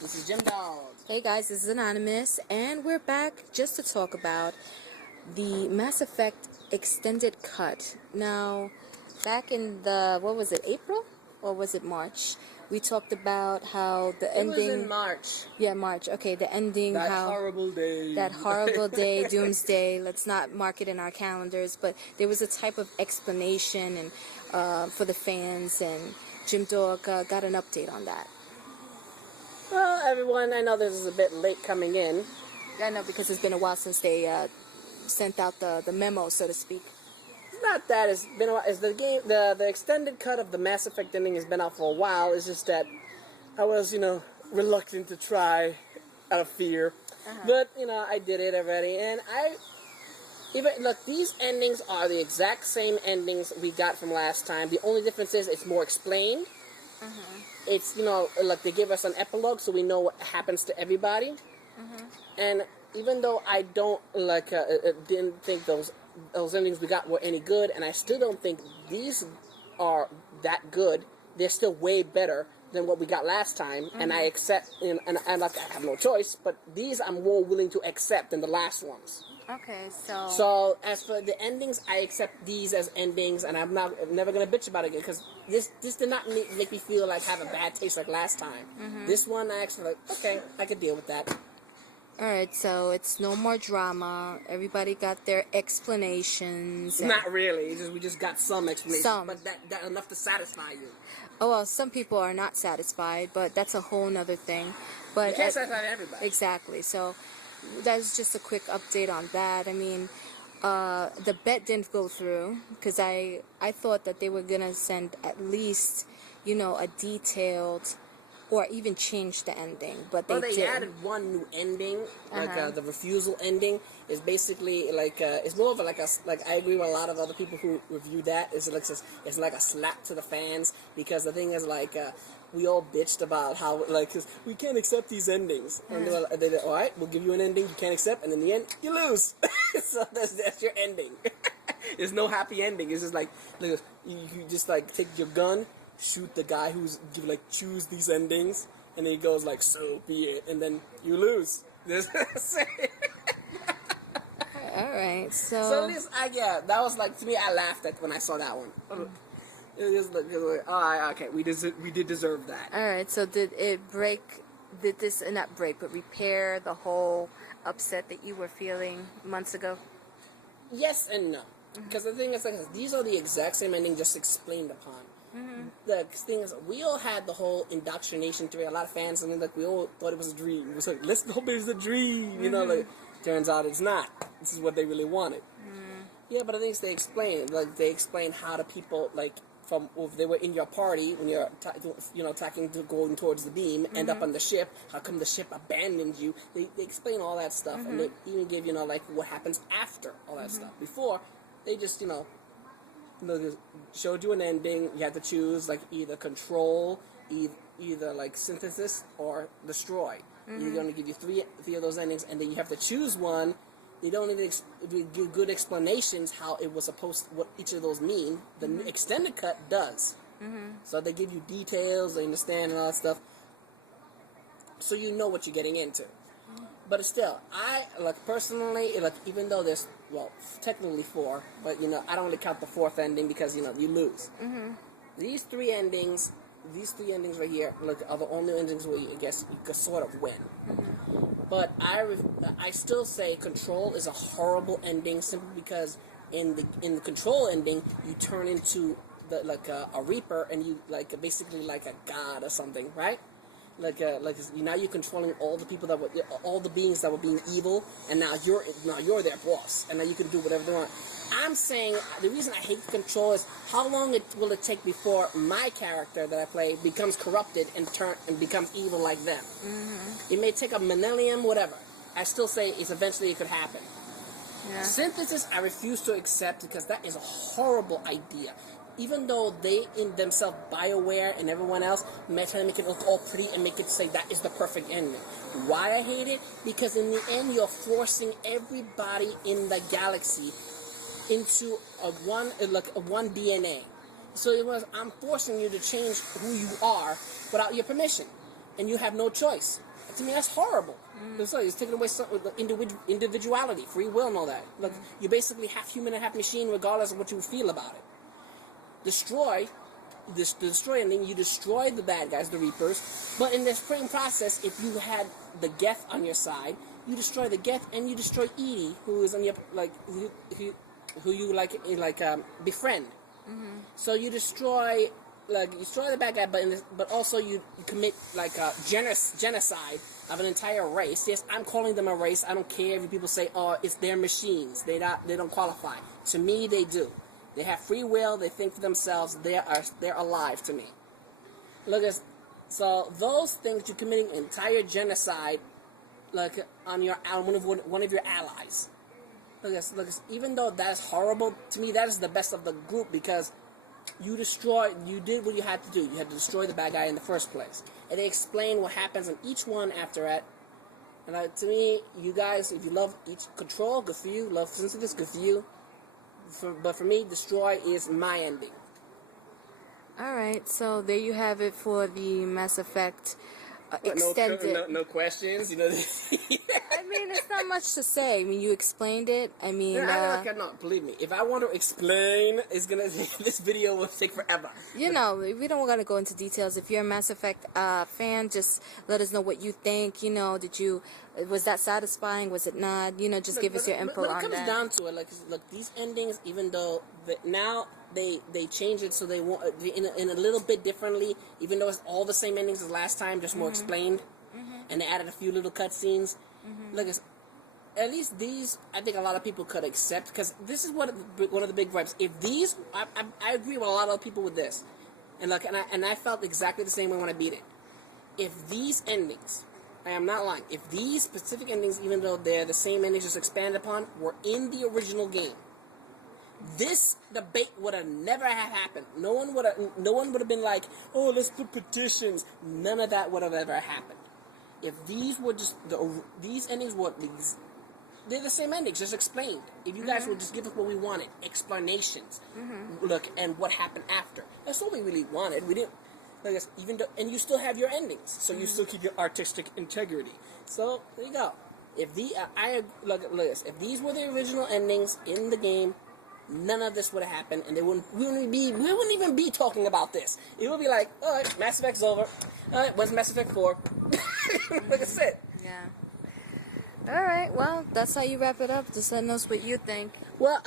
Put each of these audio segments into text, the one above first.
This is Jim Dog. Hey guys, this is Anonymous, and we're back just to talk about the Mass Effect extended cut. Now, back in what was it, April? Or was it March? We talked about how the ending... It was in March. Yeah, March. Okay, the ending, That horrible day. That horrible day, Doomsday. Let's not mark it in our calendars, but there was a type of explanation and for the fans, and Jim Dog got an update on that. Well, everyone, I know this is a bit late coming in. I know, because it's been a while since they sent out the memo, so to speak. It's not that. It's been a while. It's the game. The extended cut of the Mass Effect ending has been out for a while. It's just that I was, reluctant to try out of fear. But, I did it already. And look, these endings are the exact same endings we got from last time. The only difference is it's more explained. It's, like they give us an epilogue so we know what happens to everybody. And even though I don't, didn't think those endings we got were any good, and I still don't think these are that good, they're still way better than what we got last time, and I accept, and I have no choice, but these I'm more willing to accept than the last ones. Okay, so... So, as for the endings, I accept these as endings, and I'm never going to bitch about it again, because this did not make me feel like have a bad taste like last time. This one, I actually okay, I could deal with that. Alright, so it's no more drama. Everybody got their explanations. Not really. We just got some explanations, some. But that enough to satisfy you. Oh, well, some people are not satisfied, but that's a whole nother thing. But you can't satisfy everybody. Exactly, so... That's just a quick update on that. I mean, the bet didn't go through because I thought that they were gonna send at least, a detailed or even change the ending, but they didn't. They added one new ending, the refusal ending is basically it's more of I agree with a lot of other people who review that. It's like a slap to the fans, because the thing is we all bitched about how we can't accept these endings, and they're all right, we'll give you an ending you can't accept, and in the end you lose. So that's your ending. There's no happy ending. It's just you just take your gun, shoot the guy who's choose these endings, and then he goes so be it, and then you lose. Alright, so at least that was to me, I laughed at when I saw that one. It was okay, we did deserve that. Alright, so did this not break, but repair the whole upset that you were feeling months ago? Yes and no. Because the thing is, these are the exact same ending, just explained upon. The thing is, we all had the whole indoctrination theory. A lot of fans, we all thought it was a dream. It was let's hope it's a dream. Turns out it's not. This is what they really wanted. Yeah, but I think they explain how the people from if they were in your party when you're attacking going towards the beam, end up on the ship. How come the ship abandoned you? They explain all that stuff, and they even give what happens after all that stuff. Before, they just showed you an ending. You had to choose either control, either synthesis or destroy. You're going to give you three of those endings, and then you have to choose one. They don't even give good explanations how it was what each of those mean. The extended cut does. So they give you details, they understand and all that stuff, so you know what you're getting into. But still, I personally, even though there's technically 4, but I don't really count the 4th ending because you lose. These three endings right here, are the only endings where I guess you could sort of win. But I still say Control is a horrible ending, simply because in the Control ending you turn into a Reaper, and you basically a god or something, right? Now you're controlling all the people all the beings that were being evil, and now you're their boss, and now you can do whatever they want. I'm saying the reason I hate Control is how long will it take before my character that I play becomes corrupted and becomes evil like them. It may take a millennium, whatever. I still say it could happen. Yeah. Synthesis, I refuse to accept, because that is a horrible idea. Even though they in themselves, BioWare and everyone else, may try to make it look all pretty and make it say that is the perfect ending. Why I hate it? Because in the end, you're forcing everybody in the galaxy into one DNA. So I'm forcing you to change who you are without your permission, and you have no choice. To me, that's horrible. It's taking away some individuality, free will, and all that. Like you're basically half human and half machine, regardless of what you feel about it. Destroy, and then you destroy the bad guys, the Reapers. But in this same process, if you had the Geth on your side, you destroy the Geth and you destroy Edie, who is on your who you befriend. So you destroy the bad guy, but also you commit genocide of an entire race. Yes, I'm calling them a race. I don't care if people say, oh, it's their machines. They don't qualify. To me, they do. They have free will. They think for themselves. They're alive to me. So those things, you're committing entire genocide, on one of your allies. Even though that's horrible, to me that is the best of the group, because you did what you had to do. You had to destroy the bad guy in the first place. And they explain what happens in each one after that. And to me, you guys, if you love each Control, good for you. Love Synthesis, good for you. But for me, Destroy is my ending. Alright, so there you have it for the Mass Effect extended. No questions, I mean, it's not much to say. I mean, you explained it. I mean, believe me. If I want to explain, this video will take forever. We don't want to go into details. If you're a Mass Effect fan, just let us know what you think. Was that satisfying? Was it not? Just give us your input on that. When it comes down to it, these endings, even though now they change it so they want in a little bit differently, even though it's all the same endings as last time, just more explained, and they added a few little cutscenes. At least these, I think a lot of people could accept, because this is one of the big gripes. If these, I agree with a lot of people with this, and I felt exactly the same way when I beat it. If these endings, I am not lying, if these specific endings, even though they're the same endings just expanded upon, were in the original game, this debate would have never have happened. No one would have been like, oh, let's do petitions. None of that would have ever happened. If these were just these endings were they're the same endings, just explained. If you guys would just give us what we wanted, explanations, and what happened after. That's all we really wanted. We didn't, and you still have your endings, so you still keep your artistic integrity. So there you go. If if these were the original endings in the game, none of this would have happened, and we wouldn't even be talking about this. It would be like, all right, Mass Effect's over. All right, when's Mass Effect 4? That's it. Yeah. All right. Well, that's how you wrap it up. Just let us what you think. Well,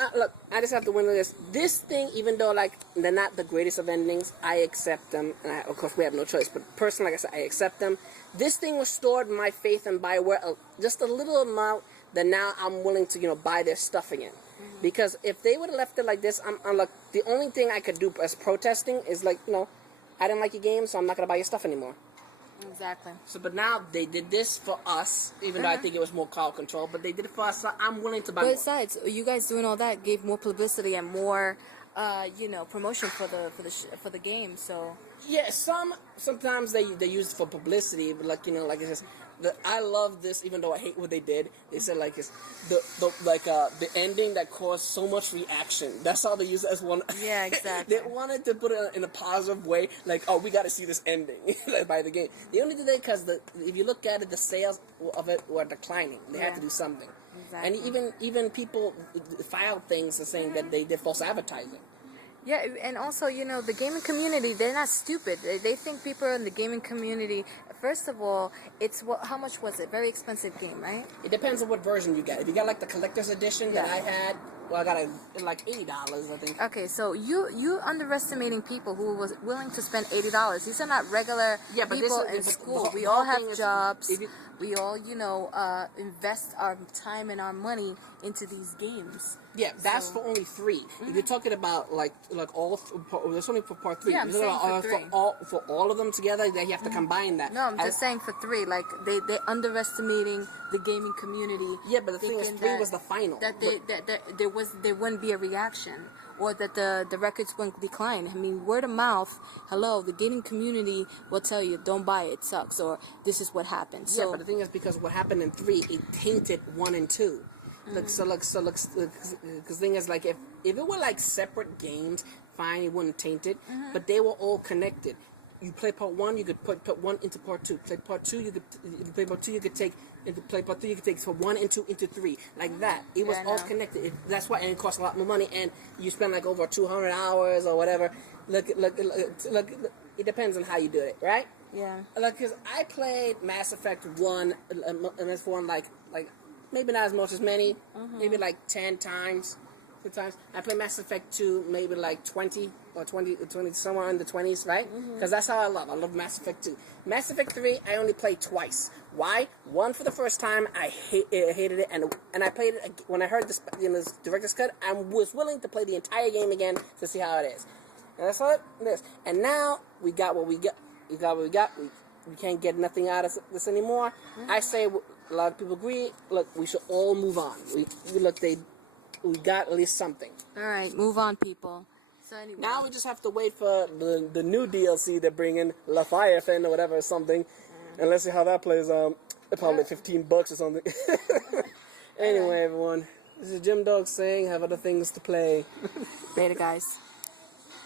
I just have to win this. This thing, even though they're not the greatest of endings, I accept them. And of course, we have no choice. But personally, like I said, I accept them. This thing restored my faith in BioWare just a little amount that now I'm willing to buy their stuff again. Because if they would have left it like this, I'm like, the only thing I could do as protesting is I didn't like your game, so I'm not gonna buy your stuff anymore. Exactly. So, but now they did this for us, even though I think it was more crowd control, but they did it for us, so I'm willing to buy more. Besides, you guys doing all that gave more publicity and more, promotion for the game. So yeah, sometimes they use it for publicity, but it says. I love this, even though I hate what they did. They said it's the ending that caused so much reaction. That's how they use it as one. Yeah, exactly. They wanted to put it in a positive way, oh, we got to see this ending by the game. They only did that because if you look at it, the sales of it were declining. They had to do something. Exactly. And even people filed things saying that they did false advertising. Yeah, and also, the gaming community, they're not stupid. They think people in the gaming community, first of all, how much was it? Very expensive game, right? It depends on what version you get. If you got the collector's edition that I had, well, I got it $80, I think. Okay, so you underestimating people who was willing to spend $80. These are not regular people in school. We all have jobs. We all, invest our time and our money into these games. Yeah, that's for only 3. If you're talking about all, that's only for part 3. Yeah, I'm saying for 3. For all of them together, they have to combine that. No, I'm just saying for 3. They're underestimating the gaming community. Yeah, but the thing is, 3 was the final. That there wouldn't be a reaction, or that the records wouldn't decline. I mean, word of mouth. Hello, the gaming community will tell you, don't buy it, sucks, or this is what happened. Yeah, but the thing is, because what happened in 3, it tainted 1 and 2. Because thing is, if it were separate games, fine, it wouldn't taint it. But they were all connected. you play part 1, you could put part 1 into part 2. Play part 2, if you play part 2, you could take into play part 3, you could take part 1 and 2 into 3, like that. It was all connected. That's why, and it costs a lot more money, and you spend like over 200 hours or whatever. Look, it depends on how you do it, right? Yeah. Like, cause I played Mass Effect 1, like maybe not as much as many, maybe like 10 times. I play Mass Effect 2 maybe like 20 or 20 somewhere in the 20s, right? Because that's how I love Mass Effect 2. Mass Effect 3 I only played twice. Why? One for the first time, I hated it, and I played it when I heard this director's cut. I was willing to play the entire game again to see how it is. And that's what it is. And now we got what we got. We got what we got. We can't get nothing out of this anymore. I say a lot of people agree. Look, we should all move on. We got at least something. All right, move on, people. So anyway, now we just have to wait for the new DLC they're bringing, Leviathan or whatever or something, and let's see how that plays. Probably $15 or something. Anyway, everyone, this is Jim Dog saying have other things to play. Later, guys.